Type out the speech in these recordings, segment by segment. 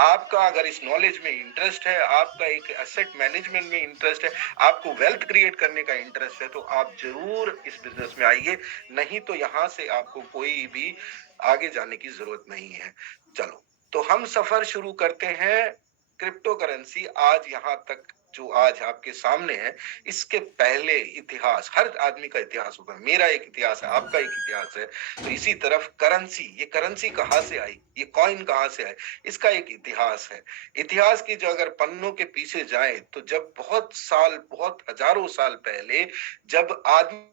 आपका अगर इस नॉलेज में इंटरेस्ट है, आपका एक एसेट मैनेजमेंट में इंटरेस्ट है, आपको वेल्थ क्रिएट करने का इंटरेस्ट है, तो आप ज़रूर इस बिज़नेस में आइए, नहीं तो यहाँ से आपको कोई भी आगे जाने की ज़रूरत नहीं है। चलो, तो हम सफ़र शुरू करते हैं क्रिप्टो करेंसी आज यहाँ तक जो आज आपके सामने है, इसके पहले इतिहास, हर आदमी का इतिहास होता है। मेरा एक इतिहास है, आपका एक इतिहास है। तो इसी तरफ करेंसी, ये करेंसी कहाँ से आई? ये कॉइन कहाँ से आए? इसका एक इतिहास है। इतिहास की जो अगर पन्नों के पीछे जाएँ, तो जब बहुत साल, बहुत हज़ारों साल पहले जब आदमी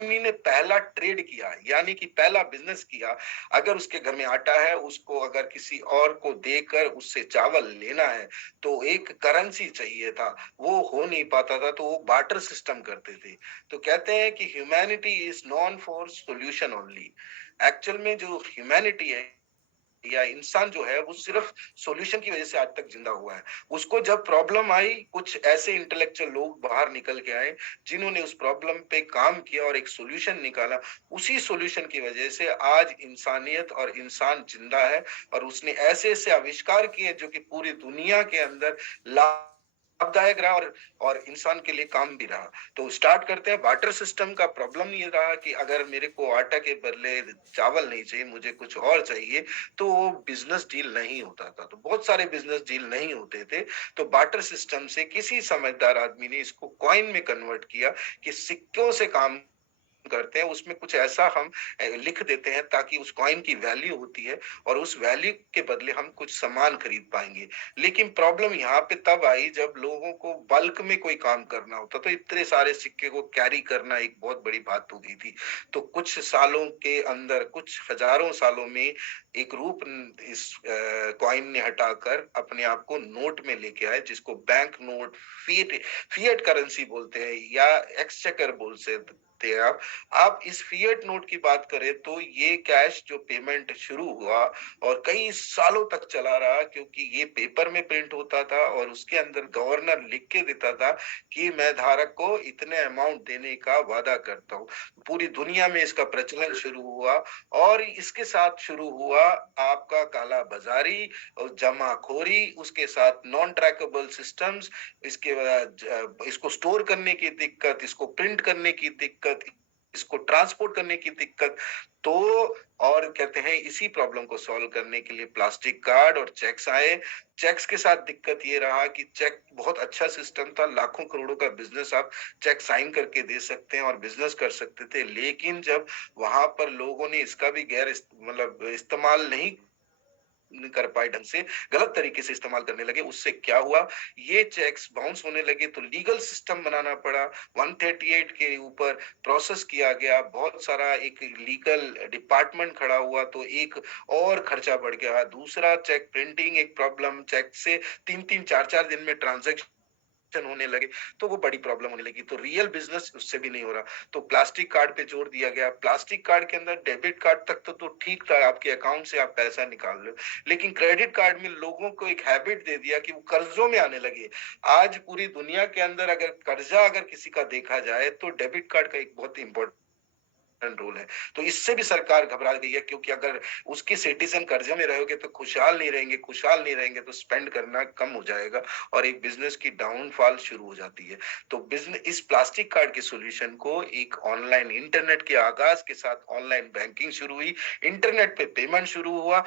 ने पहला ट्रेड किया, यानी कि पहला बिज़नेस किया, अगर उसके घर में आटा है, उसको अगर किसी और को देकर उससे चावल लेना है, तो एक करेंसी चाहिए था, वो हो नहीं पाता था, तो वो बार्टर सिस्टम करते थे। तो कहते हैं कि humanity is known for solution only. Actual में जो ह्यूमैनिटी है या इंसान जो है वो सिर्फ सॉल्यूशन की वजह से आज तक जिंदा हुआ है। उसको जब प्रॉब्लम आई, कुछ ऐसे इंटेलेक्चुअल लोग बाहर निकल के आए जिन्होंने उस प्रॉब्लम पे काम किया और एक सॉल्यूशन निकाला। उसी सॉल्यूशन की वजह से आज इंसानियत और इंसान जिंदा है और उसने ऐसे ऐसे आविष्कार किए जो कि पूरी दुनिया के अंदर लाभदायक रहा और इंसान के लिए काम भी रहा। तो स्टार्ट करते हैं। बार्टर सिस्टम का प्रॉब्लम ये रहा कि अगर मेरे को आटा के बदले चावल नहीं चाहिए, मुझे कुछ और चाहिए, तो वो बिजनेस डील नहीं होता था। तो बहुत सारे बिजनेस डील नहीं होते थे। तो बार्टर सिस्टम से किसी समझदार आदमी ने इसको कॉइन में कन्वर्ट किया कि सिक्कों से काम करते हैं, उसमें कुछ ऐसा हम लिख देते हैं ताकि उस कॉइन की वैल्यू होती है और उस वैल्यू के बदले हम कुछ सामान खरीद पाएंगे। लेकिन प्रॉब्लम यहाँ पे तब आई जब लोगों को बल्क में कोई काम करना होता, तो इतने सारे सिक्के को कैरी करना एक बहुत बड़ी बात हो गई थी। तो कुछ सालों के अंदर, कुछ हजारों सालों में एक रूप इस कॉइन ने हटाकर अपने आप को नोट में लेके आए, जिसको बैंक नोट, फिएट करेंसी बोलते हैं या एक्सचेकर बोल सकते हैं आप इस फिएट नोट की बात करें तो ये कैश जो पेमेंट शुरू हुआ और कई सालों तक चला रहा, क्योंकि ये पेपर में प्रिंट होता था और उसके अंदर गवर्नर लिख के देता था कि मैं धारक को इतने अमाउंट देने का वादा करता हूँ। पूरी दुनिया में इसका प्रचलन शुरू हुआ और इसके साथ शुरू हुआ आपका काला बाजारी और जमाखोरी, उसके साथ नॉन ट्रैकेबल सिस्टम्स, इसके बाद इसको स्टोर करने की दिक्कत, इसको प्रिंट करने की दिक्कत, इसको ट्रांसपोर्ट करने की दिक्कत। तो और कहते हैं इसी प्रॉब्लम को सॉल्व करने के लिए प्लास्टिक कार्ड और चेक्स आए। चेक्स के साथ दिक्कत ये रहा कि चेक बहुत अच्छा सिस्टम था, लाखों करोड़ों का बिजनेस आप चेक साइन करके दे सकते हैं और बिजनेस कर सकते थे। लेकिन जब वहां पर लोगों ने इसका भी मतलब इस्तेमाल नहीं कर पाए ढंग से, गलत तरीके से इस्तेमाल करने लगे, उससे क्या हुआ, ये चेक्स बाउंस होने लगे। तो लीगल सिस्टम बनाना पड़ा, 138 के ऊपर प्रोसेस किया गया, बहुत सारा एक लीगल डिपार्टमेंट खड़ा हुआ, तो एक और खर्चा बढ़ गया। दूसरा, चेक प्रिंटिंग एक प्रॉब्लम, चेक से 3-3 4-4 दिन में ट्रांजैक्शन होने लगे, तो वो बड़ी प्रॉब्लम होने लगी। तो रियल बिजनेस उससे भी नहीं हो रहा। तो प्लास्टिक कार्ड पे जोर दिया गया। प्लास्टिक कार्ड के अंदर डेबिट कार्ड तक तो ठीक था, आपके अकाउंट से आप पैसा निकाल लो, लेकिन क्रेडिट कार्ड में लोगों को एक हैबिट दे दिया कि वो कर्जों में आने लगे। आज पूरी दुनिया के अंदर अगर कर्जा अगर किसी का देखा जाए तो डेबिट कार्ड का एक बहुत इंपॉर्टेंट रोल है। तो इससे भी सरकार घबरा गई है, क्योंकि अगर उसके सिटीजन कर्जे में रहोगे तो खुशहाल नहीं रहेंगे, खुशहाल नहीं रहेंगे तो स्पेंड करना कम हो जाएगा और एक बिजनेस की डाउनफॉल शुरू हो जाती है। तो बिजनेस इस प्लास्टिक कार्ड के सॉल्यूशन को एक ऑनलाइन इंटरनेट के आगाज के साथ ऑनलाइन बैंकिंग शुरू हुई, इंटरनेट पे पेमेंट शुरू हुआ,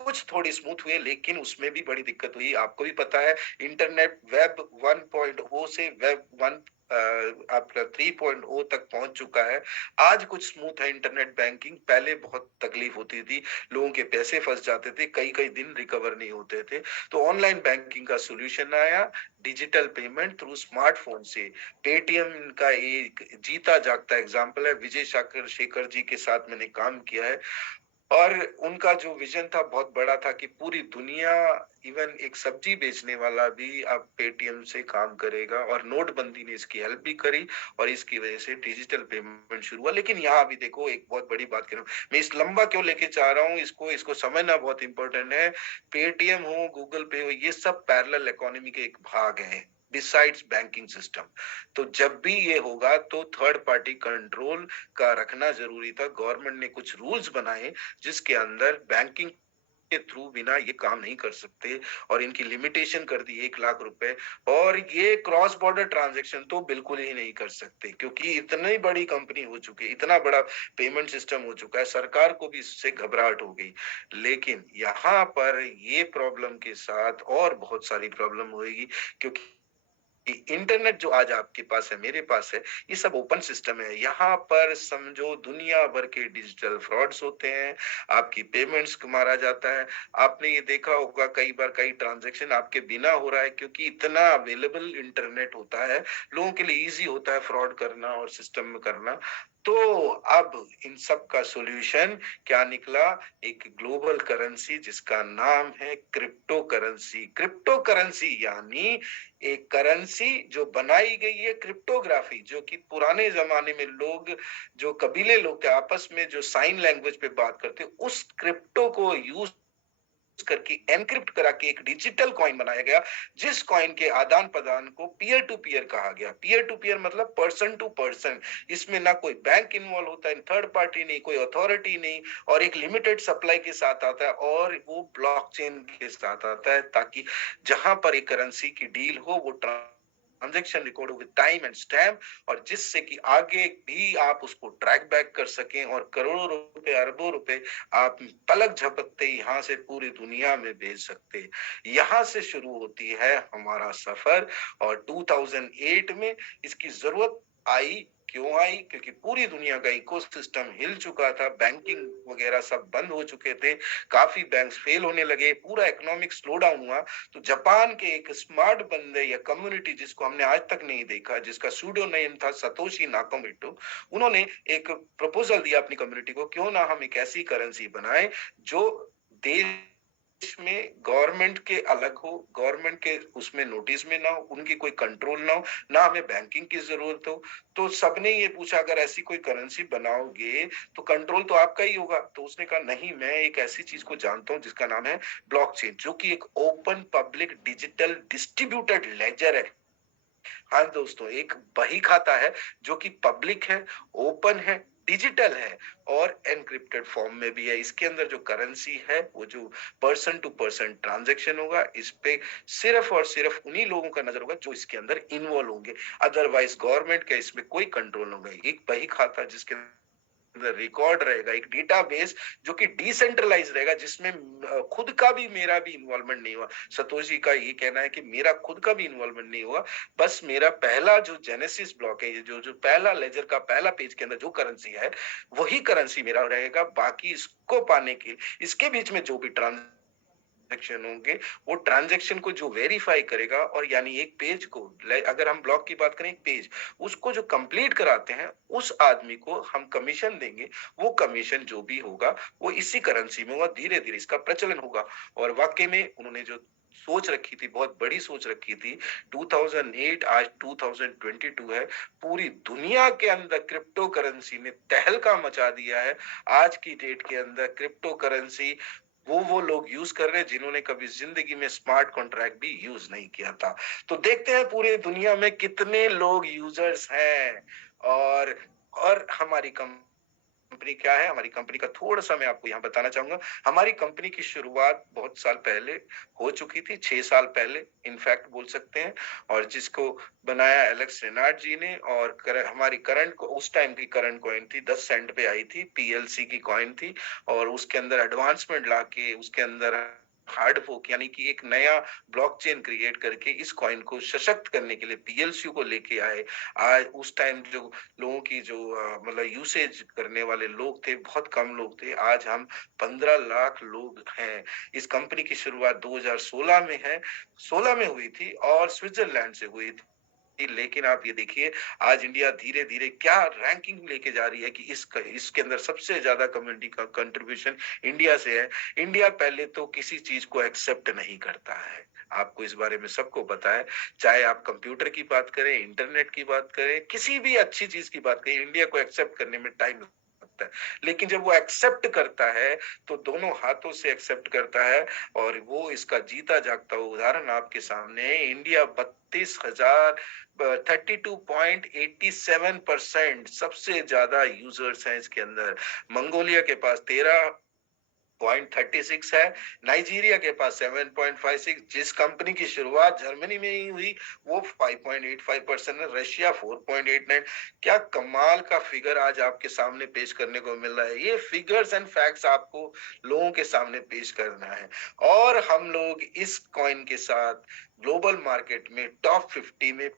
कुछ थोड़ी स्मूथ हुए, लेकिन उसमें भी बड़ी दिक्कत हुई। आपको भी पता है इंटरनेट वेब 1.0 से वेब 1 आपका 3.0 तक पहुंच चुका है। आज कुछ स्मूथ है इंटरनेट बैंकिंग, पहले बहुत तकलीफ होती थी, लोगों के पैसे फंस जाते थे, कई कई दिन रिकवर नहीं होते थे। तो ऑनलाइन बैंकिंग का सॉल्यूशन आया, डिजिटल पेमेंट थ्रू स्मार्टफोन से। पेटीएम का एक जीता जागता एग्जांपल है, विजय शाकर शेखर जी के साथ मैंने काम किया है और उनका जो विजन था बहुत बड़ा था कि पूरी दुनिया, इवन एक सब्जी बेचने वाला भी अब पेटीएम से काम करेगा, और नोटबंदी ने इसकी हेल्प भी करी और इसकी वजह से डिजिटल पेमेंट शुरू हुआ। लेकिन यहाँ भी देखो एक बहुत बड़ी बात कह रहा हूँ मैं, इस लंबा क्यों लेके चाह रहा हूँ, इसको इसको समझना बहुत इंपॉर्टेंट है। पेटीएम हो, गूगल पे हो, ये सब पैरेलल इकोनॉमी के एक भाग है बिसाइड्स बैंकिंग सिस्टम। तो जब भी ये होगा तो थर्ड पार्टी कंट्रोल का रखना जरूरी था। गवर्नमेंट ने कुछ रूल्स बनाए जिसके अंदर बैंकिंग के थ्रू बिना ये काम नहीं कर सकते और इनकी लिमिटेशन कर दी 1 लाख रुपए। और ये क्रॉस बॉर्डर ट्रांजैक्शन तो बिल्कुल ही नहीं कर सकते क्योंकि इतनी बड़ी कंपनी हो चुकी है, इतना बड़ा पेमेंट सिस्टम हो चुका है, सरकार को भी इससे घबराहट हो गई। लेकिन यहाँ पर ये प्रॉब्लम के साथ और बहुत सारी प्रॉब्लम होगी क्योंकि इंटरनेट जो आज आपके पास है, मेरे पास है, ये सब ओपन सिस्टम है। यहाँ पर समझो दुनिया भर के डिजिटल फ्रॉड्स होते हैं, आपकी पेमेंट्स को मारा जाता है। आपने ये देखा होगा कई बार कई ट्रांजैक्शन आपके बिना हो रहा है क्योंकि इतना अवेलेबल इंटरनेट होता है, लोगों के लिए इजी होता है फ्रॉड करना और सिस्टम में करना। तो अब इन सब का सॉल्यूशन क्या निकला? एक ग्लोबल करेंसी जिसका नाम है क्रिप्टो करेंसी। क्रिप्टो करेंसी यानी एक करेंसी जो बनाई गई है क्रिप्टोग्राफी, जो कि पुराने जमाने में लोग, जो कबीले लोग थे आपस में जो साइन लैंग्वेज पे बात करते, उस क्रिप्टो को यूज करके एनक्रिप्ट करा के एक डिजिटल कॉइन बनाया गया, जिस कॉइन के आदान प्रदान को पीयर टू पीयर कहा गया। पीयर टू पीयर मतलब पर्सन टू पर्सन। इसमें ना कोई बैंक इन्वॉल्व होता है, थर्ड पार्टी नहीं, कोई अथॉरिटी नहीं, और एक लिमिटेड सप्लाई के साथ आता है और वो ब्लॉकचेन के साथ आता है ताकि जहां पर एक करेंसी की डील हो वो ट्रांजेक्शन रिकॉर्ड हो विद टाइम एंड स्टैम्प, और जिससे कि आगे भी आप उसको ट्रैक बैक कर सकें और करोड़ों रुपए अरबों रुपए आप पलक झपकते यहाँ से पूरी दुनिया में भेज सकते। यहाँ से शुरू होती है हमारा सफर। और 2008 में इसकी जरूरत आई। क्यों आई? क्योंकि पूरी दुनिया का इकोसिस्टम हिल चुका था, बैंकिंग वगैरह सब बंद हो चुके थे, काफी बैंक्स फेल होने लगे, पूरा इकोनॉमिक स्लो डाउन हुआ। तो जापान के एक स्मार्ट बंदे या कम्युनिटी जिसको हमने आज तक नहीं देखा, जिसका सूडो नेम था सतोशी नाकामोटो, उन्होंने एक प्रपोजल दिया अपनी कम्युनिटी को, क्यों ना हम एक ऐसी करेंसी बनाएं जो देश में गवर्नमेंट के अलग हो, गवर्नमेंट के उसमें नोटिस में ना हो, उनकी कोई कंट्रोल ना हो, ना हमें बैंकिंग की जरूरत हो। तो सबने ये पूछा अगर ऐसी कोई करेंसी बनाओगे तो कंट्रोल तो आपका ही होगा। तो उसने कहा नहीं, मैं एक ऐसी चीज को जानता हूं जिसका नाम है ब्लॉकचेन, जो कि एक open public digital distributed laser है। हाँ दोस्तों, एक बही खाता है जो कि पब्लिक है, ओपन है, डिजिटल है और एनक्रिप्टेड फॉर्म में भी है। इसके अंदर जो करेंसी है वो जो पर्सन टू पर्सन ट्रांजैक्शन होगा, इस पे सिर्फ और सिर्फ उन्हीं लोगों का नजर होगा जो इसके अंदर इन्वॉल्व होंगे, अदरवाइज गवर्नमेंट का इसमें कोई कंट्रोल होगा। एक बही खाता जिसके रिकॉर्ड रहेगा, एक डेटाबेस जो कि डिसेंट्रलाइज रहेगा, जिसमें खुद का भी मेरा भी इन्वॉल्वमेंट नहीं हुआ। सतोशी का ये कहना है कि मेरा खुद का भी इन्वॉल्वमेंट नहीं हुआ, बस मेरा पहला जो जेनेसिस ब्लॉक है, जो जो पहला लेजर का पहला पेज के अंदर जो करेंसी है वही करेंसी मेरा रहेगा। बाकी इसको पाने के, इसके बीच में जो भी ट्रांजेक्शन होंगे, वो ट्रांजेक्शन को जो वेरीफाई करेगा, और यानी एक पेज को, अगर हम ब्लॉक की बात करें, एक पेज उसको जो कंप्लीट कराते हैं उस आदमी को हम कमीशन देंगे। वो कमीशन जो भी होगा वो इसी करेंसी में होगा, धीरे धीरे इसका प्रचलन होगा। और वाकई में उन्होंने जो सोच रखी थी, बहुत बड़ी सोच रखी थी। 2008 आज 2022 है, पूरी दुनिया के अंदर क्रिप्टो करेंसी ने तहलका मचा दिया है। आज की डेट के अंदर क्रिप्टो करेंसी वो लोग यूज कर रहे हैं जिन्होंने कभी जिंदगी में स्मार्ट कॉन्ट्रैक्ट भी यूज नहीं किया था। तो देखते हैं पूरी दुनिया में कितने लोग यूजर्स हैं। और हमारी कंपनी क्या है, हमारी कंपनी का थोड़ा सा मैं आपको यहाँ बताना चाहूंगा। हमारी कंपनी की शुरुआत बहुत साल पहले हो चुकी थी, 6 साल पहले इनफैक्ट बोल सकते हैं। और जिसको बनाया एलेक्स रेनार्ड जी ने। और हमारी करंट को, उस टाइम की करंट कॉइन थी 10 सेंट पे आई थी, पीएलसी की कॉइन थी। और उसके अंदर एडवांसमेंट लाके उसके अंदर हार्ड फोक यानी कि एक नया ब्लॉकचेन क्रिएट करके इस कॉइन को सशक्त करने के लिए पीएलसी को लेके आए। आज उस टाइम जो लोगों की जो मतलब यूसेज करने वाले लोग थे, बहुत कम लोग थे। आज हम 15 लाख लोग हैं। इस कंपनी की शुरुआत 2016 में है, 16 में हुई थी और स्विट्जरलैंड से हुई थी। लेकिन आप ये देखिए आज इंडिया धीरे धीरे क्या रैंकिंग लेके जा रही है कि इसके अंदर सबसे ज्यादा कम्युनिटी का कंट्रीब्यूशन इंडिया से है। इंडिया पहले तो किसी चीज को एक्सेप्ट नहीं करता है, आपको इस बारे में सबको पता है। चाहे आप कंप्यूटर की बात करें, इंटरनेट की बात करें, किसी भी अच्छी चीज की बात करें, इंडिया को एक्सेप्ट करने में टाइम लगता है। लेकिन जब वो एक्सेप्ट करता है तो दोनों हाथों से एक्सेप्ट करता है। और वो इसका जीता जागता उदाहरण आपके सामने है। इंडिया 32.87% सबसे ज्यादा यूजर्स हैं इसके अंदर। मंगोलिया के पास 13 0.36 है, नाइजीरिया के पास 7.56, जिस कंपनी की शुरुआत जर्मनी में ही हुई वो 5.85% है, रशिया 4.89। क्या कमाल का फिगर आज आपके सामने पेश करने को मिल रहा है। ये फिगर्स एंड फैक्ट्स आपको लोगों के सामने पेश करना है, और हम लोग इस कॉइन के साथ ग्लोबल मार्केट में टॉप 50 में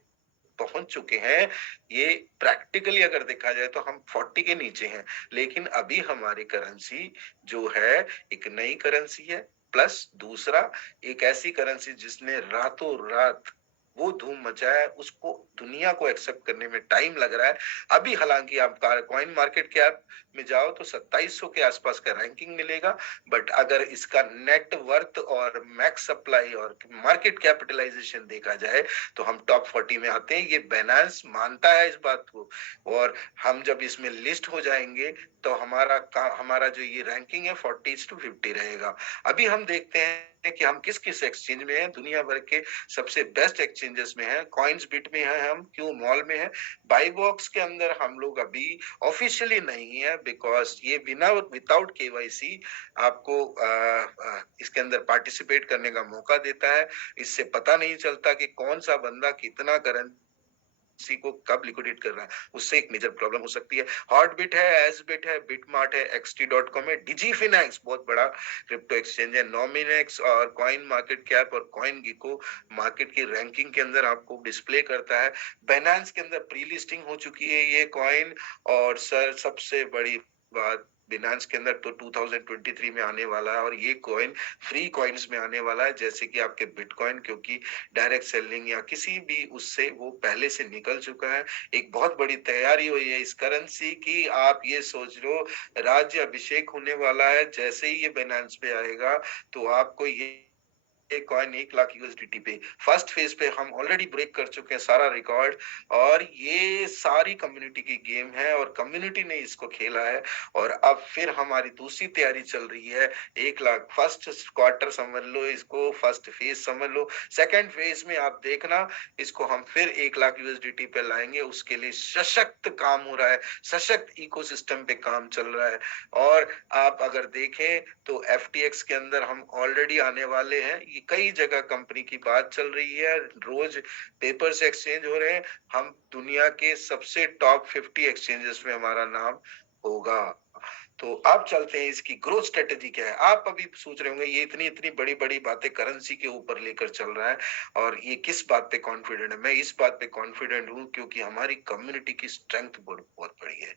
पहुंच चुके हैं। ये प्रैक्टिकली अगर देखा जाए तो हम 40 के नीचे हैं, लेकिन अभी हमारी करेंसी जो है एक नई करेंसी है, प्लस दूसरा एक ऐसी करेंसी जिसने रातों रात वो धूम मचाया है, उसको दुनिया को एक्सेप्ट करने में टाइम लग रहा है। अभी हालांकि आप कॉइन मार्केट कैप में जाओ तो 2700 के आसपास का रैंकिंग मिलेगा, बट अगर इसका नेट वर्थ और मैक्स सप्लाई और मार्केट कैपिटलाइजेशन देखा जाए तो हम टॉप 40 में आते हैं। ये बाइनेंस मानता है इस बात को, और हम जब इसमें लिस्ट हो जाएंगे तो हमारा जो ये रैंकिंग है 40:50 रहेगा। अभी हम देखते हैं कि हम किस किस एक्सचेंज में हैं। दुनिया भर के सबसे बेस्ट एक्सचेंजेस में हैं, कॉइन्स बिट में हैं, हम क्यू मॉल में हैं, बाई बॉक्स के अंदर हम लोग अभी ऑफिशियली नहीं है, बिकॉज ये बिना विदाउट केवाईसी आपको इसके अंदर पार्टिसिपेट करने का मौका देता है। इससे पता नहीं चलता कि कौन सा बंदा कितना करेंसी को कब लिक्विडेट कर रहा है, उससे एक मेजर प्रॉब्लम हो सकती है। हॉटबिट है, एसबिट है, बिटमार्ट है, xt.com है, डिजीफिनेक्स बहुत बड़ा क्रिप्टो एक्सचेंज है, नॉमिनेक्स और कॉइन मार्केट कैप और कॉइन गिको मार्केट की रैंकिंग के अंदर आपको डिस्प्ले करता है। बाइनेंस के अंदर प्री लिस्टिंग हो चुकी है ये कॉइन, और सर सबसे बड़ी बात बिनांस के अंदर तो 2023 में आने वाला है, और ये कॉइन फ्री कॉइन्स में आने वाला है, जैसे कि आपके बिटकॉइन, क्योंकि डायरेक्ट सेलिंग या किसी भी उससे वो पहले से निकल चुका है। एक बहुत बड़ी तैयारी हुई है इस करेंसी की। आप ये सोच लो राज्य अभिषेक होने वाला है, जैसे ही ये बिनांस पे आएगा तो आपको ये कॉइन 1 लाख यूएसडीटी पे फर्स्ट फेज पे हम ऑलरेडी ब्रेक कर चुके हैं सारा रिकॉर्ड, और ये सारी कम्युनिटी की गेम है और कम्युनिटी ने इसको खेला है। और अब फिर हमारी दूसरी तैयारी चल रही है, 1 लाख फर्स्ट क्वार्टर समझ लो, इसको फर्स्ट फेज समझ लो, सेकेंड फेज में आप देखना इसको हम फिर 1 लाख यूएसडीटी पे लाएंगे। उसके लिए सशक्त काम हो रहा है, सशक्त इकोसिस्टम पे काम चल रहा है। और आप अगर देखें तो एफटीएक्स के अंदर हम ऑलरेडी आने वाले हैं, ये कई जगह कंपनी की बात चल रही है, रोज पेपर से एक्सचेंज हो रहे हैं, हम दुनिया के सबसे टॉप 50 एक्सचेंजेस में हमारा नाम होगा। तो अब चलते हैं इसकी ग्रोथ स्ट्रेटेजी क्या है। आप अभी सोच रहे होंगे ये इतनी इतनी बड़ी बड़ी बातें करेंसी के ऊपर लेकर चल रहा है, और ये किस बात पे कॉन्फिडेंट है। मैं इस बात पे कॉन्फिडेंट हूँ क्योंकि हमारी कम्युनिटी की स्ट्रेंथ बहुत बड़ी है।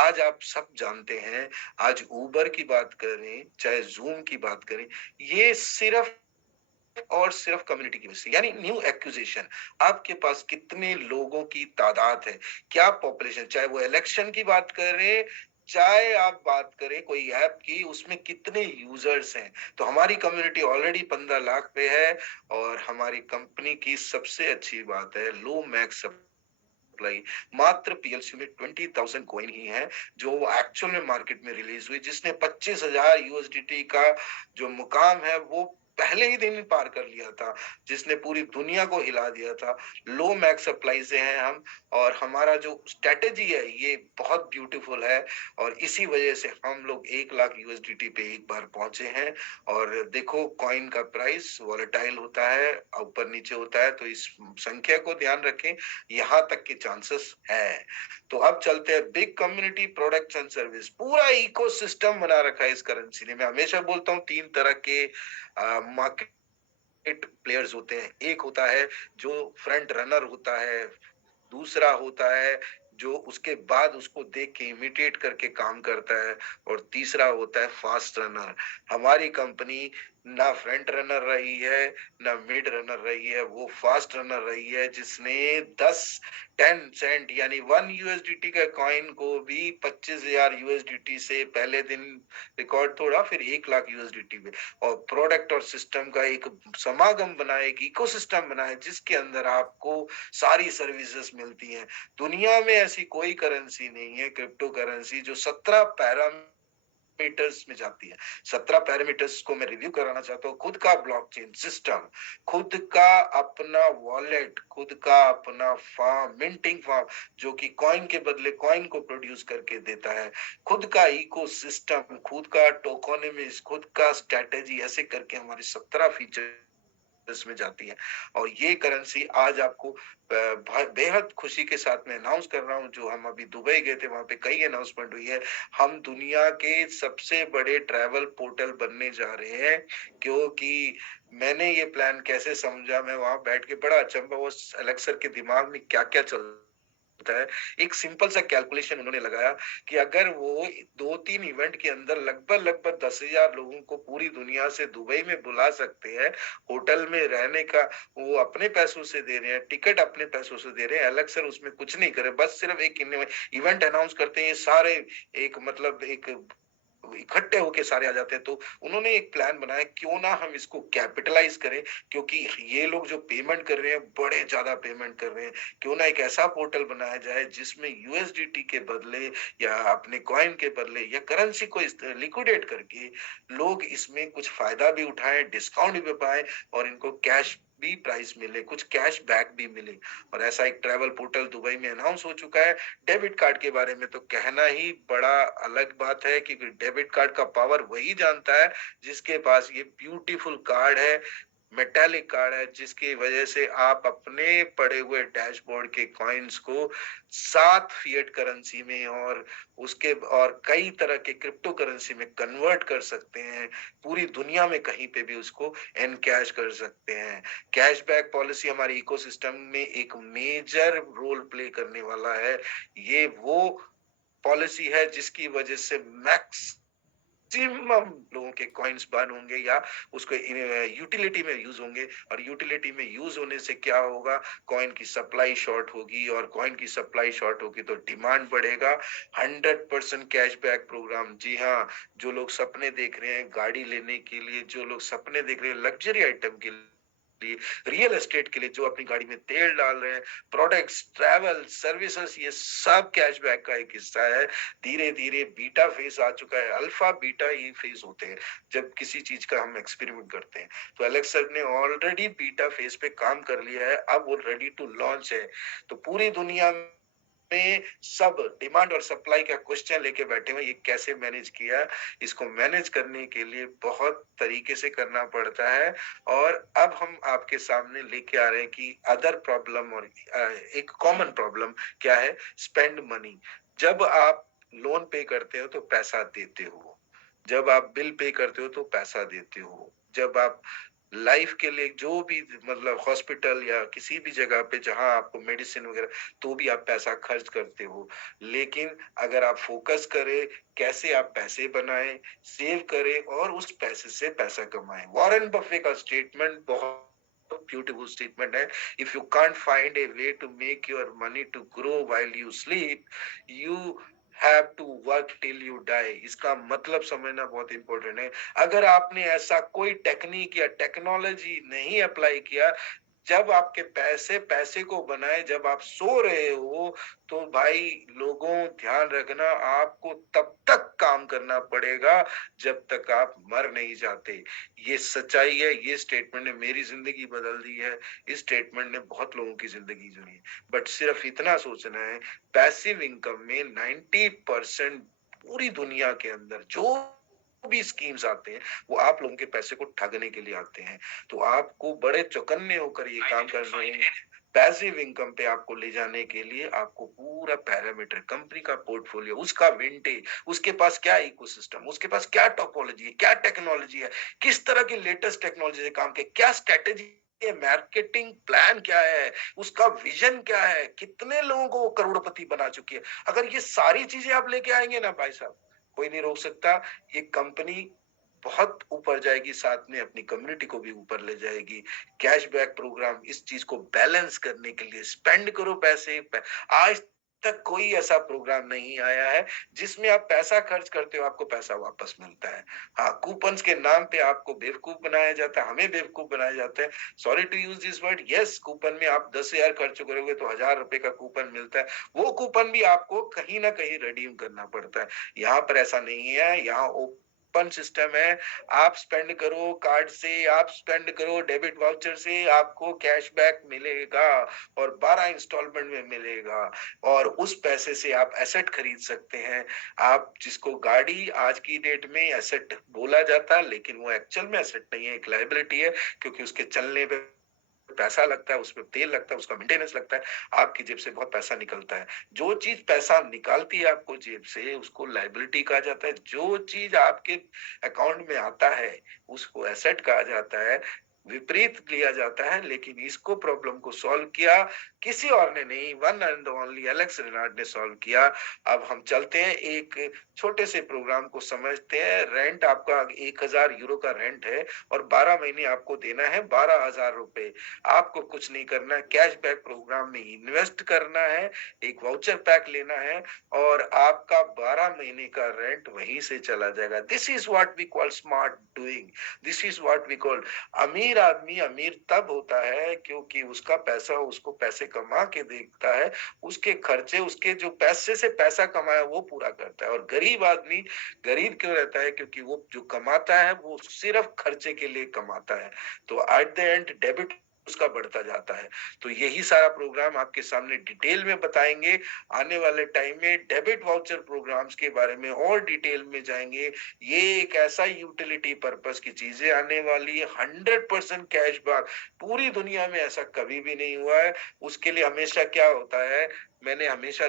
आज आप सब जानते हैं, आज उबर की बात करें चाहे जूम की बात करें, ये सिर्फ और सिर्फ कम्युनिटी की वजह से, यानी न्यू एक्विजिशन। आपके पास कितने लोगों की तादाद है, क्या पॉपुलेशन, चाहे वो इलेक्शन की बात करें चाहे आप बात करें कोई ऐप की, उसमें कितने यूजर्स हैं। तो हमारी कम्युनिटी ऑलरेडी 15 लाख पे है, और हमारी कंपनी की सबसे अच्छी बात है लो मैक्स सप्लाई। मात्र पीएलसी में 20,000 कॉइन ही है जो एक्चुअल में मार्केट में रिलीज हुई, जिसने 25,000 यूएसडीटी का जो मुकाम है वो पहले ही दिन पार कर लिया था, जिसने पूरी दुनिया को हिला दिया था। लो मैक्स सप्लाई से हैं हम, और हमारा जो स्ट्रेटेजी है ये बहुत ब्यूटीफुल है, और इसी वजह से हम लोग 1 लाख यूएसडीटी पे एक बार पहुंचे हैं। और देखो कॉइन का प्राइस वॉलेटाइल होता है, ऊपर नीचे होता है, तो इस संख्या को ध्यान रखें, यहाँ तक के चांसेस है। तो अब चलते हैं big community products and service, पूरा इकोसिस्टम बना रखा है इस करेंसी ने। मैं हमेशा बोलता हूँ 3 तरह के मार्केट प्लेयर्स होते हैं, एक होता है जो फ्रंट रनर होता है, दूसरा होता है जो उसके बाद उसको देख के इमिटेट करके काम करता है, और तीसरा होता है फास्ट रनर। हमारी कंपनी ना फ्रंट रनर रही है ना मिड रनर रही है, वो फास्ट रनर रही है, जिसने 10 सेंट यानी 1 यूएसडीटी का कॉइन को भी 25,000 यूएसडीटी से पहले दिन रिकॉर्ड तोड़ा, फिर 1 लाख यूएसडीटी में, और प्रोडक्ट और सिस्टम का एक समागम बनाए, एक इकोसिस्टम बनाए, जिसके अंदर आपको सारी सर्विसेज मिलती हैं। दुनिया में ऐसी कोई करेंसी नहीं है क्रिप्टो करेंसी जो 17 पैरामीटर पैरामीटर्स में जाती है। 17 पैरामीटर्स को मैं रिव्यू कराना चाहता हूँ। खुद का ब्लॉकचेन सिस्टम, खुद का अपना वॉलेट, खुद का अपना फार्म, मिंटिंग फार्म जो कि कॉइन के बदले कॉइन को प्रोड्यूस करके देता है, खुद का इकोसिस्टम, खुद का टोकेनोमिक्स, खुद का स्ट्रैटेजी, ऐसे करके हमारे 17 फीचर में जाती है। और ये करेंसी आज आपको बेहद खुशी के साथ में अनाउंस कर रहा हूँ, जो हम अभी दुबई गए थे, वहां पे कई अनाउंसमेंट हुई है। हम दुनिया के सबसे बड़े ट्रैवल पोर्टल बनने जा रहे हैं, क्योंकि मैंने ये प्लान कैसे समझा, मैं वहां बैठ के बड़ा अचंभा हुआ, अलेक्सर के दिमाग में क्या क्या चल होता है। एक सिंपल सा कैलकुलेशन उन्होंने लगाया कि अगर वो 2-3 इवेंट के अंदर लगभग 10,000 लोगों को पूरी दुनिया से दुबई में बुला सकते हैं, होटल में रहने का वो अपने पैसों से दे रहे हैं, टिकट अपने पैसों से दे रहे हैं, अलग सर उसमें कुछ नहीं करे, बस सिर्फ एक इवेंट अनाउंस करते हैं, ये सारे एक मतलब एक इकट्ठे होके सारे आ जाते हैं। तो उन्होंने एक प्लान बनाया, क्यों ना हम इसको कैपिटलाइज करें, क्योंकि ये लोग जो पेमेंट कर रहे हैं बड़े ज्यादा पेमेंट कर रहे हैं, क्यों ना एक ऐसा पोर्टल बनाया जाए जिसमें यूएसडीटी के बदले या अपने कॉइन के बदले या करेंसी को लिक्विडेट करके लोग इसमें कुछ फायदा भी उठाएं, डिस्काउंट भी पाए और इनको कैश भी प्राइस मिले, कुछ कैश बैक भी मिले। और ऐसा एक ट्रैवल पोर्टल दुबई में अनाउंस हो चुका है। डेबिट कार्ड के बारे में तो कहना ही बड़ा अलग बात है, क्योंकि डेबिट कार्ड का पावर वही जानता है जिसके पास ये ब्यूटीफुल कार्ड है, मेटालिक कार्ड है, जिसकी वजह से आप अपने पड़े हुए डैशबोर्ड के कॉइन्स को 7 फिएट करेंसी में और उसके और कई तरह के क्रिप्टो करेंसी में कन्वर्ट कर सकते हैं। पूरी दुनिया में कहीं पे भी उसको एनकैश कर सकते हैं। कैशबैक पॉलिसी हमारे इकोसिस्टम में एक मेजर रोल प्ले करने वाला है। ये वो पॉलिसी है जिसकी वजह से मैक्सिमम लोगों के कॉइन्स बर्न होंगे या उसको यूटिलिटी में यूज होंगे। और यूटिलिटी में यूज होने से क्या होगा, कॉइन की सप्लाई शॉर्ट होगी, और कॉइन की सप्लाई शॉर्ट होगी तो डिमांड बढ़ेगा। 100% कैशबैक प्रोग्राम, जी हाँ, जो लोग सपने देख रहे हैं गाड़ी लेने के लिए, जो लोग सपने देख रहे हैं लग्जरी आइटम के लिए, रियल एस्टेट के लिए, जो अपनी गाड़ी में तेल डाल रहे हैं, प्रोडक्ट्स, ट्रैवल, सर्विसेज, ये सब कैशबैक का एक हिस्सा है। धीरे धीरे बीटा फेज आ चुका है, अल्फा बीटा ये फेज होते हैं जब किसी चीज का हम एक्सपेरिमेंट करते हैं। तो एलेक्सर ने ऑलरेडी बीटा फेज पे काम कर लिया है, अब वो रेडी टू लॉन्च है। तो पूरी दुनिया में सब डिमांड और सप्लाई का क्वेश्चन लेके बैठे हुए, ये कैसे मैनेज किया। इसको मैनेज करने के लिए बहुत तरीके से करना पड़ता है। और अब हम आपके सामने लेके आ रहे हैं कि अदर प्रॉब्लम और एक कॉमन प्रॉब्लम क्या है, स्पेंड मनी। जब आप लोन पे करते हो तो पैसा देते हो, जब आप बिल पे करते हो तो पैसा देते हो, जब आप लाइफ के लिए जो भी मतलब हॉस्पिटल या किसी भी जगह पे जहां आपको मेडिसिन वगैरह, तो भी आप पैसा खर्च करते हो। लेकिन अगर आप फोकस करें कैसे आप पैसे बनाएं, सेव करें और उस पैसे से पैसा कमाएं। वॉरेन बफे का स्टेटमेंट बहुत ब्यूटीफुल स्टेटमेंट है, if you can't find a way to make your money to grow while you sleep, you have to work till you die. इसका मतलब समझना बहुत इंपॉर्टेंट है। अगर आपने ऐसा कोई टेक्निक या टेक्नोलॉजी नहीं अप्लाई किया जब आपके पैसे पैसे को बनाए जब आप सो रहे हो, तो भाई लोगों ध्यान रखना, आपको तब तक काम करना पड़ेगा जब तक आप मर नहीं जाते। ये सच्चाई है। ये स्टेटमेंट ने मेरी जिंदगी बदल दी है, इस स्टेटमेंट ने बहुत लोगों की जिंदगी जुड़ी है। बट सिर्फ इतना सोचना है, पैसिव इनकम में 90% पूरी दुनिया के अंदर जो भी स्कीम्स आते हैं वो आप लोगों के पैसे को ठगने के लिए आते हैं। तो आपको बड़े चौकन्ने होकर ये काम करना है। पैसिव इनकम पे आपको ले जाने के लिए आपको पूरा पैरामीटर, कंपनी का पोर्टफोलियो, उसका विंटेज, उसके पास क्या इकोसिस्टम, उसके पास क्या टोपोलॉजी है, क्या टेक्नोलॉजी है, किस तरह की लेटेस्ट टेक्नोलॉजी से काम के, क्या स्ट्रेटेजी, मार्केटिंग प्लान क्या है, उसका विजन क्या है, कितने लोगों को वो करोड़पति बना चुकी है। अगर ये सारी चीजें आप लेके आएंगे ना भाई साहब, कोई नहीं रोक सकता। ये कंपनी बहुत ऊपर जाएगी, साथ में अपनी कम्युनिटी को भी ऊपर ले जाएगी। कैशबैक प्रोग्राम इस चीज को बैलेंस करने के लिए, स्पेंड करो पैसे। आज तक कोई ऐसा प्रोग्राम नहीं आया है जिसमें आप पैसा खर्च करते हो आपको पैसा वापस मिलता है। हाँ, कूपन्स के नाम पे आपको बेवकूफ बनाया जाता है, हमें बेवकूफ बनाया जाता है। Sorry to use this word, yes, coupon में आप 10,000 खर्च करोगे तो 1000 रुपए का कूपन मिलता है। वो कूपन भी आपको कहीं ना कहीं रिडीम करना पड़ता है। यहाँ पर ऐसा नहीं है, यहाँ ओपन सिस्टम है। आप स्पेंड करो कार्ड से, आप स्पेंड करो डेबिट वाउचर से, आपको कैशबैक मिलेगा और 12 इंस्टॉलमेंट में मिलेगा। और उस पैसे से आप एसेट खरीद सकते हैं। आप जिसको गाड़ी आज की डेट में एसेट बोला जाता है, लेकिन वो एक्चुअल में एसेट नहीं है, एक लायबिलिटी है, क्योंकि उसके चलने पे पैसा लगता है, उसमें तेल लगता है, उसका मेंटेनेंस लगता है, आपकी जेब से बहुत पैसा निकलता है। जो चीज पैसा निकालती है आपको जेब से उसको लायबिलिटी कहा जाता है, जो चीज आपके अकाउंट में आता है उसको एसेट कहा जाता है। विपरीत लिया जाता है, लेकिन इसको प्रॉब्लम को सॉल्व किया किसी और ने नहीं, one and only Alex Renard ने सॉल्व किया। अब हम चलते हैं एक छोटे से प्रोग्राम को समझते हैं। रेंट आपका 1000 यूरो का रेंट है और 12 महीने आपको देना है 12,000 रुपए। आपको कुछ नहीं करना है, कैशबैक प्रोग्राम में इन्वेस्ट करना है, एक वाउचर पैक लेना है और आपका 12 महीने का रेंट वहीं से चला जाएगा। This is what we call smart doing, this is what we call. अमीर आदमी अमीर तब होता है क्योंकि उसका पैसा उसको पैसे कमा के देखता है, उसके खर्चे उसके जो पैसे से पैसा कमाया वो पूरा करता है। और गरीब आदमी गरीब क्यों रहता है? क्योंकि वो जो कमाता है वो सिर्फ खर्चे के लिए कमाता है। तो एट द एंड डेबिट उसका बढ़ता जाता है। तो यही सारा प्रोग्राम आपके सामने डिटेल में बताएंगे। आने वाले टाइम में डेबिट वाउचर प्रोग्राम्स के बारे में और डिटेल में जाएंगे। ये एक ऐसा यूटिलिटी पर्पस की चीजें आने वाली है, 100% कैशबैक। पूरी दुनिया में ऐसा कभी भी नहीं हुआ है। उसके लिए हमेशा क्या होता है, मैंने हमेशा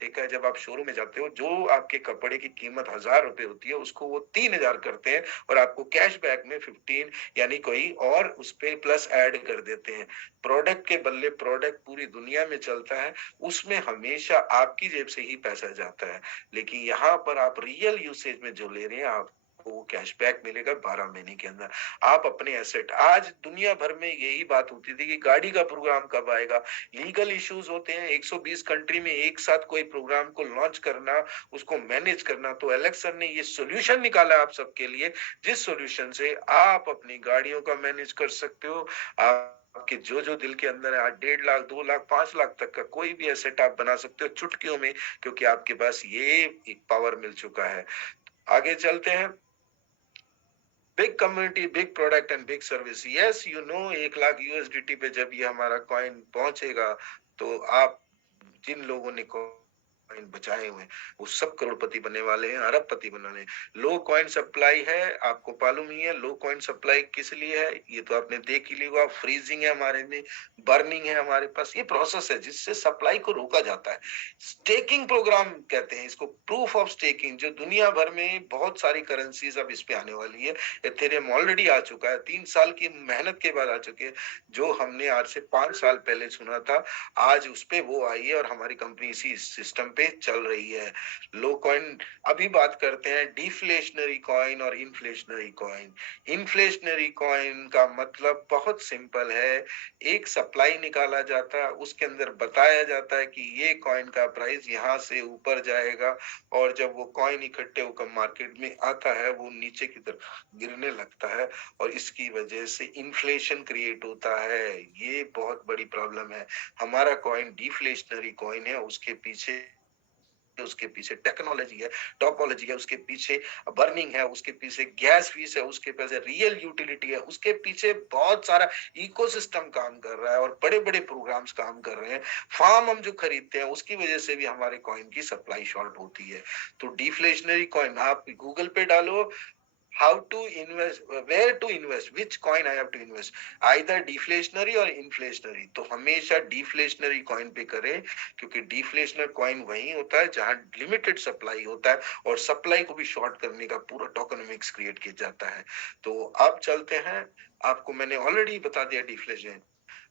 देखा है, जब आप शोरूम में जाते हो जो आपके कपड़े की कीमत 1000 रुपए होती है उसको वो 3000 करते हैं और आपको कैशबैक में 15 यानी कोई और उस पे प्लस ऐड कर देते हैं। प्रोडक्ट के बदले प्रोडक्ट पूरी दुनिया में चलता है, उसमें हमेशा आपकी जेब से ही पैसा जाता है। लेकिन यहाँ पर आप रियल यूसेज में जो ले रहे हैं आपको वो कैशबैक मिलेगा 12 महीने के अंदर। आप अपने एसेट, आज दुनिया भर में यही बात होती थी कि गाड़ी का प्रोग्राम कब आएगा, लीगल इश्यूज होते हैं 120 कंट्री में एक साथ कोई प्रोग्राम को लॉन्च करना, उसको मैनेज करना। तो एलेक्स सर ने ये सॉल्यूशन निकाला आप सबके लिए, जिस सॉल्यूशन से आप अपनी गाड़ियों का मैनेज कर सकते हो। आपके जो जो दिल के अंदर है, 1.5 लाख 2 लाख 5 लाख तक का कोई भी एसेट आप बना सकते हो चुटकियों में, क्योंकि आपके पास ये एक पावर मिल चुका है। आगे चलते हैं। Big community, big product and big service. Yes, you know 1 lakh USDT पे जब ये हमारा कॉइन पहुंचेगा तो आप जिन लोगों ने कॉइन बचाए हुए वो सब करोड़पति बनने वाले हैं, अरबपति बनने वाले हैं। लो कॉइन सप्लाई है, आपको मालूम ही है लो कॉइन सप्लाई किस लिए है, ये तो आपने देख ही लिया। फ्रीजिंग है हमारे में, बर्निंग है हमारे पास, ये प्रोसेस है जिससे सप्लाई को रोका जाता है। स्टेकिंग प्रोग्राम कहते हैं इसको, प्रूफ ऑफ स्टेकिंग, जो दुनिया भर में बहुत सारी करेंसीज अब इस पे आने वाली है। एथेरियम ऑलरेडी आ चुका है, 3 साल की मेहनत के बाद आ चुके हैं। जो हमने आज से 5 साल पहले सुना था, आज उस पे वो आई है और हमारी कंपनी इसी सिस्टम पे चल रही है। लो कॉइन। अभी बात करते हैं डिफ्लेशनरी कॉइन और इन्फ्लेशनरी कॉइन। इन्फ्लेशनरी कॉइन का मतलब बहुत सिंपल है, एक सप्लाई निकाला जाता है, उसके अंदर बताया जाता है कि ये कॉइन का प्राइस यहाँ से ऊपर जाएगा और जब वो कॉइन इकट्ठे होकर मार्केट में आता है वो नीचे की तरफ गिरने लगता है और इसकी वजह से इन्फ्लेशन क्रिएट होता है। ये बहुत बड़ी प्रॉब्लम है। हमारा कॉइन डिफ्लेशनरी कॉइन है, उसके पीछे टेक्नोलॉजी है, टोपोलॉजी है, उसके पीछे बर्निंग है, उसके पीछे गैस फीस है, उसके पीछे रियल यूटिलिटी है, उसके पीछे बहुत सारा इकोसिस्टम काम कर रहा है और बड़े बड़े प्रोग्राम्स काम कर रहे हैं। फार्म हम जो खरीदते हैं उसकी वजह से भी हमारे कॉइन की सप्लाई शॉर्ट होती है। तो डिफ्लेशनरी कॉइन आप गूगल पे डालो, how to invest, where to invest, which coin I have to invest, either deflationary or inflationary। तो हमेशा deflationary coin पे करें, क्योंकि deflationary coin वही होता है जहां लिमिटेड सप्लाई होता है और सप्लाई को भी शॉर्ट करने का पूरा टोकनोमिक्स क्रिएट किया जाता है। तो अब चलते हैं, आपको मैंने ऑलरेडी बता दिया डिफ्लेशन।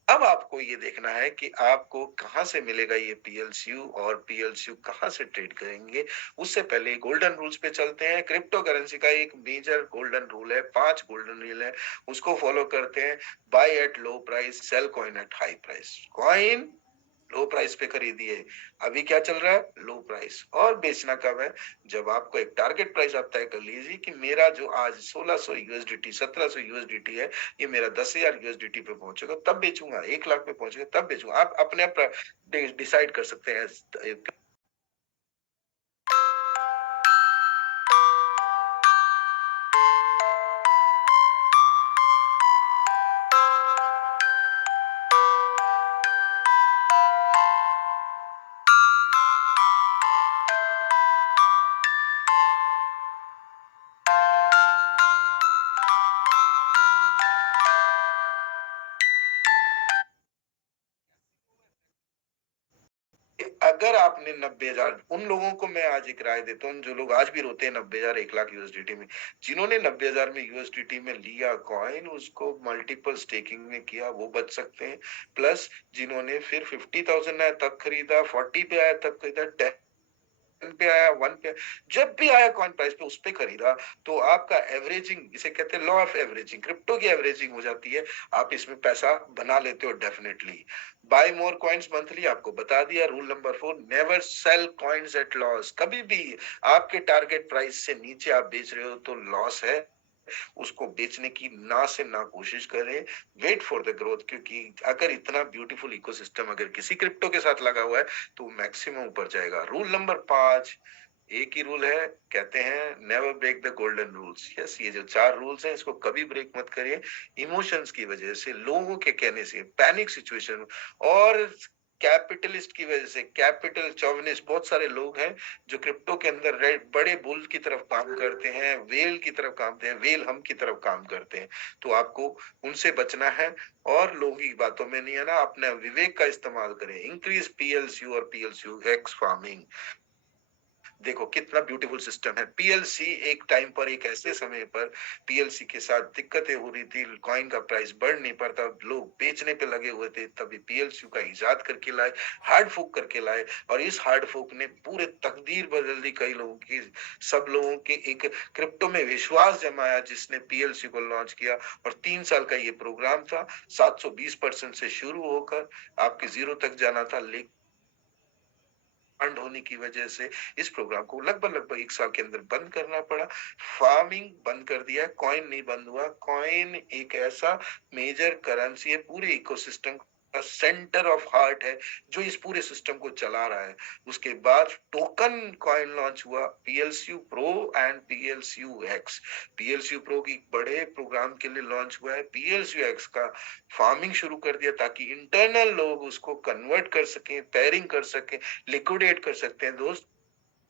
अब आपको ये देखना है कि आपको कहां से मिलेगा ये पीएलसीयू और पीएलसीयू कहां से ट्रेड करेंगे। उससे पहले गोल्डन रूल्स पे चलते हैं। क्रिप्टो करेंसी का एक मेजर गोल्डन रूल है, 5 गोल्डन रूल है, उसको फॉलो करते हैं। Buy at low price, sell coin at high price. Coin low price पे खरीदिए। अभी क्या चल रहा है? Low price. और बेचना कब है? जब आपको एक टारगेट प्राइस आप तय कर लीजिए कि मेरा जो आज 1600 यूएसडीटी 1700 यूएसडीटी है, ये मेरा 10,000 यूएसडीटी पे पहुंचेगा तब बेचूंगा, 1 लाख पे पहुंचेगा तब बेचूंगा। आप अपने आप डिसाइड कर सकते हैं। अगर आपने 90,000, उन लोगों को मैं आज एक राय देता हूँ जो लोग आज भी रोते हैं 90,000 1 लाख यूएसडीटी में, जिन्होंने 90,000 में यूएसडीटी में लिया कॉइन, उसको मल्टीपल स्टेकिंग में किया, वो बच सकते हैं। प्लस जिन्होंने फिर 50,000 आया तब खरीदा, 40 पे आया तब खरीदा, पे आया, 1 पे, जब भी आया कॉइन प्राइस पे उस पे खरीदा, तो आपका एवरेजिंग, इसे कहते हैं लॉ ऑफ एवरेजिंग, क्रिप्टो की एवरेजिंग हो जाती है। आप इसमें पैसा बना लेते हो definitely. Buy more coins monthly, आपको बता दिया। Rule number 4, never sell coins at loss. कभी भी आपके टारगेट प्राइस से नीचे आप बेच रहे हो तो लॉस है, उसको बेचने की ना से ना कोशिश करें। वेट फॉर द ग्रोथ, क्योंकि अगर इतना ब्यूटीफुल इकोसिस्टम अगर किसी क्रिप्टो के साथ लगा हुआ है तो मैक्सिमम ऊपर जाएगा। रूल नंबर 5, एक ही रूल है, कहते हैं never break the golden rules. Yes, ये जो 4 रूल्स हैं इसको कभी ब्रेक मत करिए। इमोशंस की वजह से, लोगों के कहने से, पैनिक सिचुएशन और कैपिटलिस्ट की वजह से, कैपिटल चौविनिस्ट बहुत सारे लोग हैं जो क्रिप्टो के अंदर बड़े बुल की तरफ काम करते हैं, वेल की तरफ काम करते हैं, वेल हम की तरफ काम करते हैं। तो आपको उनसे बचना है और लोगों की बातों में नहीं आना, अपने विवेक का इस्तेमाल करें। इंक्रीज पीएलसीयू और पीएलसीयू एक्स फार्मिंग। देखो कितना ब्यूटीफुल सिस्टम है। पीएलसी एक टाइम पर, एक ऐसे समय पर पीएलसी के साथ दिक्कतें हो रही थी, कॉइन का प्राइस बढ़ नहीं पाता, लोग बेचने पे लगे हुए थे, तभी पीएलसी का इजाद करके लाए, हार्ड फोक करके लाए, और इस हार्ड फोक ने पूरे तकदीर बदल दी कई लोगों की। सब लोगों के एक क्रिप्टो में विश्वास जमाया जिसने पीएलसी को लॉन्च किया। और 3 साल का ये प्रोग्राम था, 720% से शुरू होकर आपके जीरो तक जाना था, लेकिन फंड होने की वजह से इस प्रोग्राम को लगभग 1 साल के अंदर बंद करना पड़ा। फार्मिंग बंद कर दिया, कॉइन नहीं बंद हुआ। कॉइन एक ऐसा मेजर करेंसी है, पूरे इकोसिस्टम का सेंटर ऑफ हार्ट है जो इस पूरे सिस्टम को चला रहा है। उसके बाद टोकन कॉइन लॉन्च हुआ, PLCU pro and PLCU x. PLCU pro की बड़े प्रोग्राम के लिए लॉन्च हुआ है, पीएलसीयू एक्स का फार्मिंग शुरू कर दिया ताकि इंटरनल लोग उसको कन्वर्ट कर सकें, पेयरिंग कर सकें, लिक्विडेट कर सकते हैं दोस्त।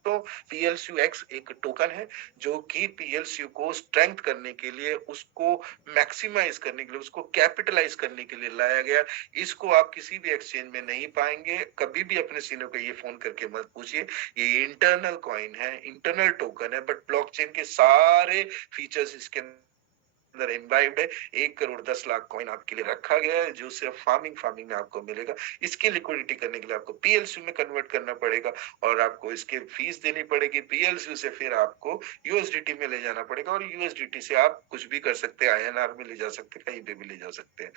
तो पीएलसीयू एक्स एक टोकन है जो कि पीएलसीयू को स्ट्रेंथ करने के लिए, उसको मैक्सिमाइज करने के लिए, उसको कैपिटलाइज करने के लिए लाया गया। इसको आप किसी भी एक्सचेंज में नहीं पाएंगे। कभी भी अपने सीनियर को ये फोन करके मत पूछिए, ये इंटरनल कॉइन है, इंटरनल टोकन है, बट ब्लॉकचेन के सारे फीचर्स इसके अंदर इम्बाइब्ड है। 1,10,00,000 कॉइन आपके लिए रखा गया है जो सिर्फ फार्मिंग में आपको मिलेगा। इसकी लिक्विडिटी करने के लिए आपको पीएलसी में कन्वर्ट करना पड़ेगा और आपको इसकी फीस देनी पड़ेगी। पीएलसी से फिर आपको यूएसडीटी में ले जाना पड़ेगा और यूएसडीटी से आप कुछ भी कर सकते हैं, आईएनआर में ले जा सकते हैं, कहीं पे भी ले जा सकते हैं।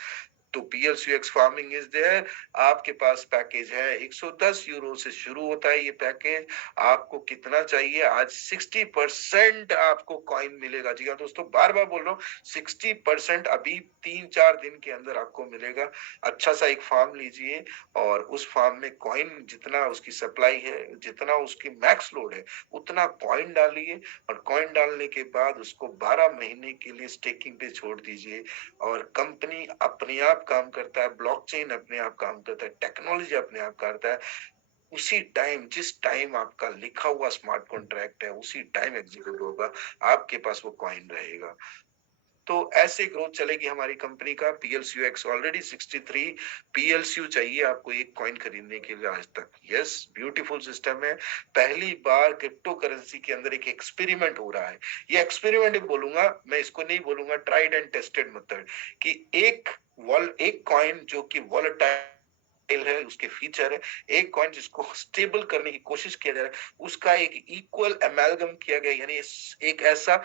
तो पीएलसीएक्स फार्मिंग इज देयर। आपके पास पैकेज है, 110 यूरो से शुरू होता है ये पैकेज। आपको कितना चाहिए? आज 60% आपको कॉइन मिलेगा। जी हाँ दोस्तों, बार बार बोल रहा हूँ, 60% अभी 3-4 दिन के अंदर आपको मिलेगा। अच्छा सा एक फार्म लीजिए और उस फार्म में कॉइन जितना उसकी सप्लाई है, जितना उसकी मैक्स लोड है, उतना कॉइन डालिए और कॉइन डालने के बाद उसको 12 महीने के लिए स्टेकिंग पे छोड़ दीजिए। और कंपनी अपने आप काम करता है, ब्लॉकचेन अपने आप काम करता है, टेक्नोलॉजी अपने आप करता है। उसी टाइम, जिस टाइम आपका लिखा हुआ स्मार्ट कॉन्ट्रैक्ट है, उसी टाइम एग्जीक्यूट होगा, आपके पास वो कॉइन रहेगा। तो ऐसे ग्रोथ चलेगी हमारी कंपनी का। पीएलसीयू एक्स ऑलरेडी 63 पीएलसीयू चाहिए आपको एक कॉइन खरीदने के लिए आज तक। यस, ब्यूटीफुल सिस्टम है। पहली बार क्रिप्टो करेंसी के अंदर एक एक्सपेरिमेंट हो रहा है। ये एक्सपेरिमेंट बोलूंगा मैं, इसको नहीं बोलूंगा ट्राइड एंड टेस्टेड मेथड, कि एक कॉइन जो कि वॉलेटाइल है, उसके फीचर है, एक कॉइन जिसको स्टेबल करने की कोशिश किया जा रहा है, उसका एक इक्वल एमालगम किया गया, यानी एक ऐसा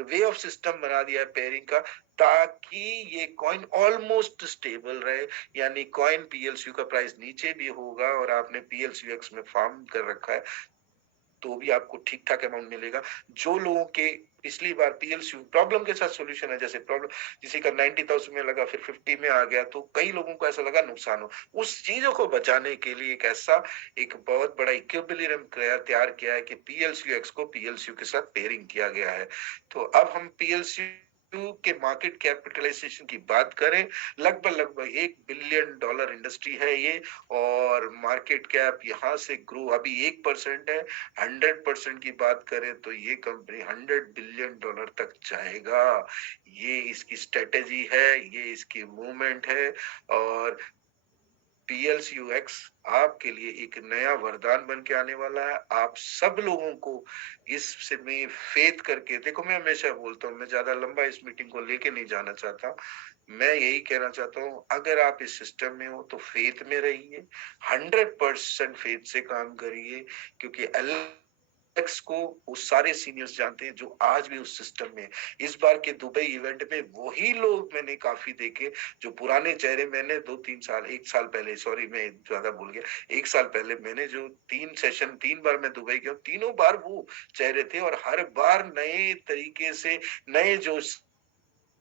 वे ऑफ सिस्टम बना दिया है पेयरिंग का, ताकि ये कॉइन ऑलमोस्ट स्टेबल रहे, यानी कॉइन पीएलसीयू का प्राइस नीचे भी होगा और आपने पीएलसीयूएक्स में फार्म कर रखा है तो भी आपको ठीक ठाक अमाउंट मिलेगा। जो लोगों के पिछली बार पीएलसीयू प्रॉब्लम के साथ सॉल्यूशन है, जैसे प्रॉब्लम किसी का 90,000 में लगा फिर 50 में आ गया, तो कई लोगों को ऐसा लगा नुकसान हो, उस चीजों को बचाने के लिए एक बहुत बड़ा इक्विलिब्रियम तैयार किया है कि पीएलसीयूएक्स को पीएलसीयू के साथ पेयरिंग किया गया है। तो अब हम पीएलसीयू के मार्केट कैपिटलाइजेशन की बात करें, लगभग $1 बिलियन इंडस्ट्री है ये, और मार्केट कैप यहाँ से ग्रो अभी 1% है। 100% की बात करें तो ये कंपनी $100 बिलियन तक जाएगा। ये इसकी स्ट्रेटेजी है, ये इसकी मूवमेंट है, और पीएलसीयूएक्स आपके लिए एक नया वरदान बन के आने वाला है। आप सब लोगों को इससे में फेथ करके देखो, मैं हमेशा बोलता हूँ, मैं ज्यादा लंबा इस मीटिंग को लेके नहीं जाना चाहता, मैं यही कहना चाहता हूँ, अगर आप इस सिस्टम में हो तो फेथ में रहिए, 100% फेथ से काम करिए, क्योंकि एक्स को वो सारे सीनियर्स जानते हैं जो आज भी उस सिस्टम में। इस बार के दुबई इवेंट में वही लोग मैंने काफी देखे जो पुराने चेहरे, मैंने 2-3 साल 1 साल पहले, सॉरी मैं ज्यादा भूल गया, 1 साल पहले मैंने जो 3 बार मैं दुबई गया, तीनों बार वो चेहरे थे और हर बार नए तरीके से, नए जोश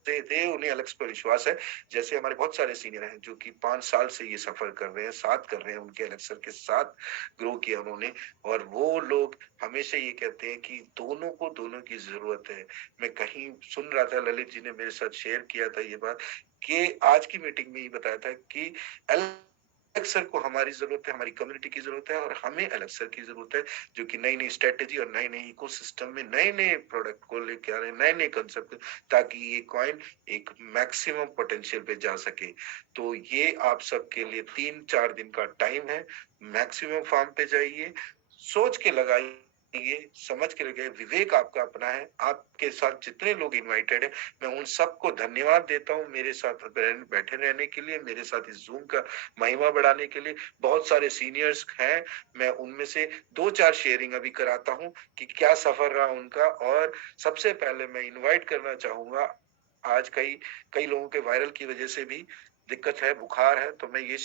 थे, उन्हें एलेक्स पर विश्वास है। जैसे हमारे बहुत सारे सीनियर हैं जो कि 5 साल से ये सफर कर रहे हैं, साथ कर रहे हैं, उनके एलेक्स सर के साथ ग्रो किया उन्होंने, और वो लोग हमेशा ये कहते हैं कि दोनों की जरूरत है। मैं कहीं सुन रहा था, ललित जी ने मेरे साथ शेयर किया था ये बात, कि आज की मीटिंग में ही बताया था कि एलेक्स सर को हमारी जरूरत है, हमारी कम्युनिटी की जरूरत है, और हमें एलेक्स सर की जरूरत है जो कि नई नई स्ट्रेटेजी और नए नए इकोसिस्टम में नए नए प्रोडक्ट को लेके आ रहे हैं, नए नए कंसेप्ट, ताकि ये कॉइन एक मैक्सिमम पोटेंशियल पे जा सके। तो ये आप सबके लिए 3-4 दिन का टाइम है, मैक्सिमम फार्म पे जाइए, सोच के लगाइए, समझ के लगे, विवेक आपका अपना है, आपके साथ जितने लोग इनवाइटेड है, मैं उन सबको धन्यवाद देता हूँ मेरे साथ बैठे रहने के लिए, मेरे साथ इस जूम का महिमा बढ़ाने के लिए। बहुत सारे सीनियर्स हैं, मैं उनमें से 2-4 शेयरिंग अभी कराता हूँ कि क्या सफर रहा उनका। और सबसे पहले मैं इनवाइट करना चाहूंगा, आज कई कई लोगों के वायरल की वजह से भी दिक्कत है, बुखार है, तो मैं ये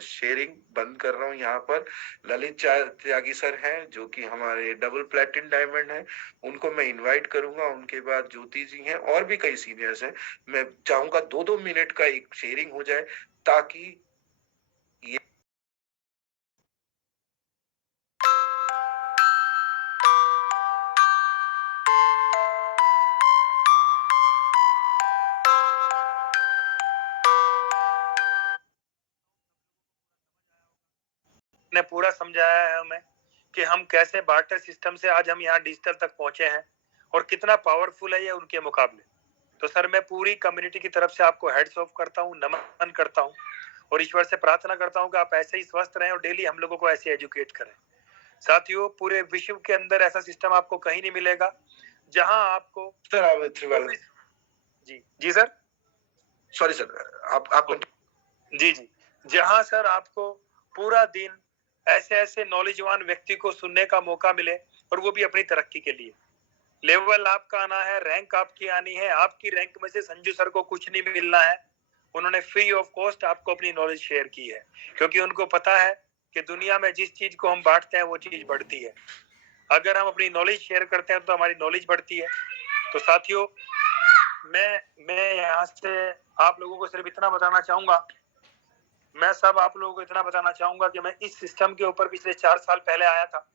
शेयरिंग बंद कर रहा हूँ यहाँ पर। ललित त्यागी सर हैं जो कि हमारे डबल प्लेटिन डायमंड हैं, उनको मैं इनवाइट करूंगा। उनके बाद ज्योति जी हैं और भी कई सीनियर्स हैं। मैं चाहूंगा 2-2 मिनट का एक शेयरिंग हो जाए, ताकि ये ने पूरा समझाया है हमें कि हम कैसे बार्टर सिस्टम से आज हम यहाँ डिजिटल तक पहुंचे हैं और कितना पावरफुल है ये उनके मुकाबले। तो सर मैं पूरी कम्युनिटी की तरफ से आपको हेड्स ऑफ करता हूँ, नमन करता हूँ और ईश्वर से प्रार्थना करता हूँ कि आप ऐसे ही स्वस्थ रहें और डेली हम लोगों को ऐसे एजुकेट करें। साथियों, पूरे विश्व के अंदर ऐसा सिस्टम आपको कहीं नहीं मिलेगा जहां आपको जी सर, सॉरी सर, आप जी जहां सर आपको पूरा दिन ऐसे ऐसे नॉलेजवान व्यक्ति को सुनने का मौका मिले और वो भी अपनी तरक्की के लिए। लेवल आपका आना है, रैंक आपकी आनी है, आपकी रैंक में से संजू सर को कुछ नहीं मिलना है। उन्होंने फ्री ऑफ कॉस्ट आपको अपनी नॉलेज शेयर की है, क्योंकि उनको पता है कि दुनिया में जिस चीज को हम बांटते हैं वो चीज बढ़ती है। अगर हम अपनी नॉलेज शेयर करते हैं तो हमारी नॉलेज बढ़ती है। तो साथियों, मैं यहाँ से आप लोगों को सिर्फ इतना बताना चाहूंगा, मैं सब आप लोगों को इतना बताना चाहूंगा कि मैं इस सिस्टम के ऊपर पिछले 4 साल पहले आया था,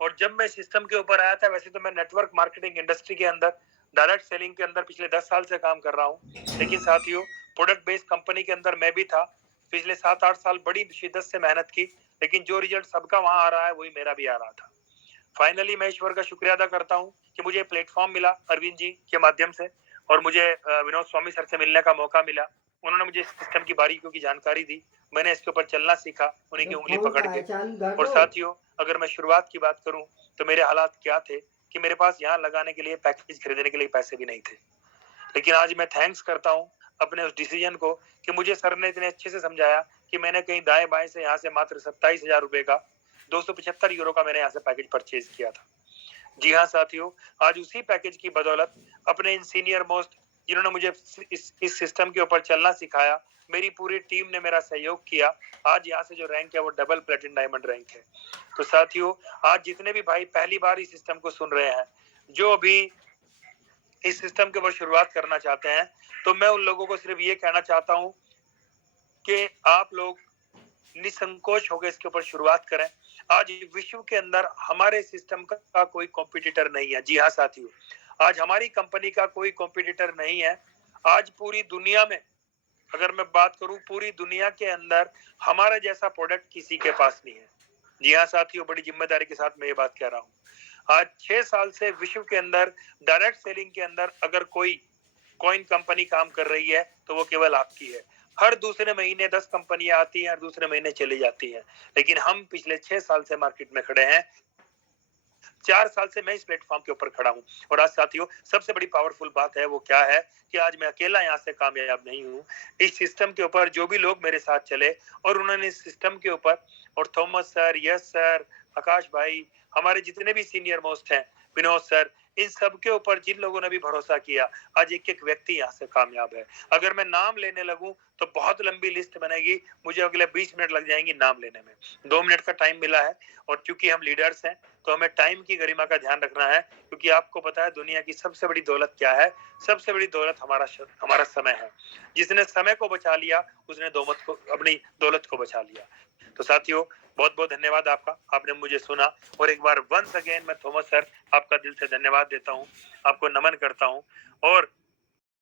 और जब मैं सिस्टम के ऊपर आया था, वैसे तो मैं नेटवर्क मार्केटिंग इंडस्ट्री के अंदर डायरेक्ट सेलिंग के अंदर पिछले 10 साल से काम कर रहा हूँ, लेकिन साथियों प्रोडक्ट बेस्ड कंपनी के अंदर मैं भी था पिछले 7-8 साल, बड़ी शिद्दत से मेहनत की, लेकिन जो रिजल्ट सबका वहां आ रहा है वही मेरा भी आ रहा था। फाइनली मैं ईश्वर का शुक्रिया अदा करता हूँ कि मुझे प्लेटफॉर्म मिला अरविंद जी के माध्यम से, और मुझे विनोद स्वामी सर से मिलने का मौका मिला। उन्होंने मुझे सिस्टम की बारीकियों की जानकारी दी, मैंने इसके ऊपर चलना सीखा उन्हीं की उंगली पकड़ के। और साथियों, अगर मैं शुरुआत की बात करूं तो मेरे हालात क्या थे कि मेरे पास यहाँ लगाने के लिए, पैकेज खरीदने के लिए पैसे भी नहीं थे, लेकिन आज मैं थैंक्स करता हूँ अपने उस डिसीजन को कि मुझे सर ने इतने अच्छे से समझाया कि मैंने कहीं दाएं बाएं से यहाँ से मात्र 27,000 रुपए का 275 यूरो का मैंने यहाँ से पैकेज परचेज किया था। जी हाँ साथियों, आज उसी पैकेज की बदौलत अपने इन सीनियर मोस्ट जिन्होंने मुझे इस सिस्टम के ऊपर चलना सिखाया, मेरी पूरी टीम ने मेरा सहयोग किया, आज यहाँ से जो रैंक है वो डबल प्लेटिनम डायमंड रैंक है। तो साथियों, आज जितने भी भाई पहली बार इस सिस्टम को सुन रहे हैं, जो अभी इस सिस्टम के ऊपर शुरुआत करना चाहते हैं, तो मैं उन लोगों को सिर्फ ये कहना चाहता हूँ कि आप लोग निसंकोच होकर इसके ऊपर शुरुआत करें। आज विश्व के अंदर हमारे सिस्टम का कोई कॉम्पिटिटर नहीं है। जी हाँ साथियों, आज हमारी कंपनी का कोई कॉम्पिटिटर नहीं है। आज पूरी दुनिया में अगर मैं बात करूं, पूरी दुनिया के अंदर हमारा जैसा प्रोडक्ट किसी के पास नहीं है। जी हाँ साथियों, बड़ी जिम्मेदारी के साथ मैं ये बात कह रहा हूँ। आज 6 साल से विश्व के अंदर डायरेक्ट सेलिंग के अंदर अगर कोई कॉइन कंपनी काम कर रही है तो वो केवल आपकी है। हर दूसरे महीने 10 कंपनियां आती हैं, हर दूसरे महीने चली जाती हैं, लेकिन हम पिछले 6 साल से मार्केट में खड़े हैं। 4 साल से मैं इस प्लेटफॉर्म के ऊपर खड़ा हूँ। और आज साथियों, सबसे बड़ी पावरफुल बात है वो क्या है कि आज मैं अकेला यहाँ से कामयाब नहीं हूँ। इस सिस्टम के ऊपर जो भी लोग मेरे साथ चले और उन्होंने इस सिस्टम के ऊपर, और थॉमस सर, यस सर, आकाश भाई, हमारे जितने भी सीनियर मोस्ट हैं, विनोद सर, इन सब के ऊपर जिन लोगों ने भी भरोसा किया, आज एक एक व्यक्ति यहाँ से कामयाब है। अगर मैं नाम लेने लगूं तो बहुत लंबी लिस्ट बनेगी, मुझे अगले 20 मिनट लग जाएंगे नाम लेने में। 2 मिनट का टाइम मिला है, और क्योंकि हम लीडर्स हैं तो हमें टाइम की गरिमा का ध्यान रखना है, क्योंकि आपको पता है दुनिया की सबसे बड़ी दौलत क्या है? सबसे बड़ी दौलत हमारा समय है। जिसने समय को बचा लिया उसने अपनी दौलत को बचा लिया। तो साथियों, बहुत बहुत धन्यवाद आपका, आपने मुझे सुना। और एक बार वंस अगेन मैं थॉमस सर आपका दिल से धन्यवाद देता हूँ, आपको नमन करता हूँ। और